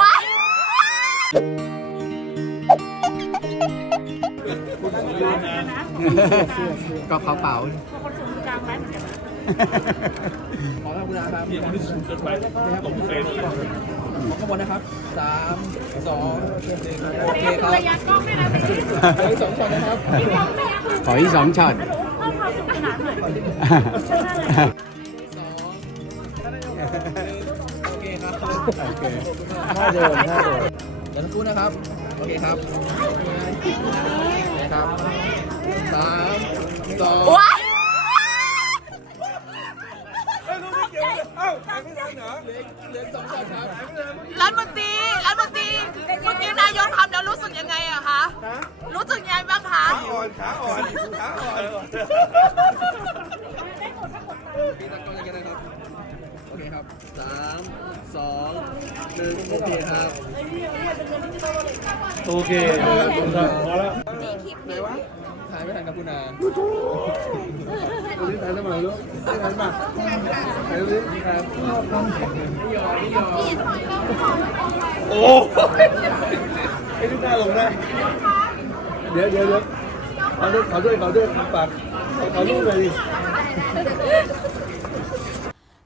ว้ายก็เผาเป่าคนสูงกลางไหมือนกันขอทคุณครับเดี๋ยวคนที่สูงเกินไปตกเฟรมขอข้างบนนะครับสามสองหนึ่งโอเคครับระยะองขออีกสองช็อตนะครับขออีกสองช็อตของควสนุกสนานหนอย โอเคท่าเดิมท่าเดิมเดี๋ยวสักครู่นะครับ โอเคครับนะครับสามสองว้ายเหลือสองช็อตครับร้านดนตรีร้านดนตรีเมื่อกี้นายกทำแล้วรู้สึกยังไงอะคะ รู้สึกยังไงบ้างคะพี่ตะโกนกันนะครับโอเคครับสามสองหนึ่งโอเคครับ โอเคพอแล้วไหนวะถ่ายไม่ทันครับคุณอาถ่ายได้ไหมลูกถ่ายมาถ่ายดูดิครับโอ้ไอ้ที่หน้าลงได้ เดี๋ยวเดี๋ยวเดี๋ยวขอด้วยขอด้วยขอด้วยปากขอรูปหน่อยดิ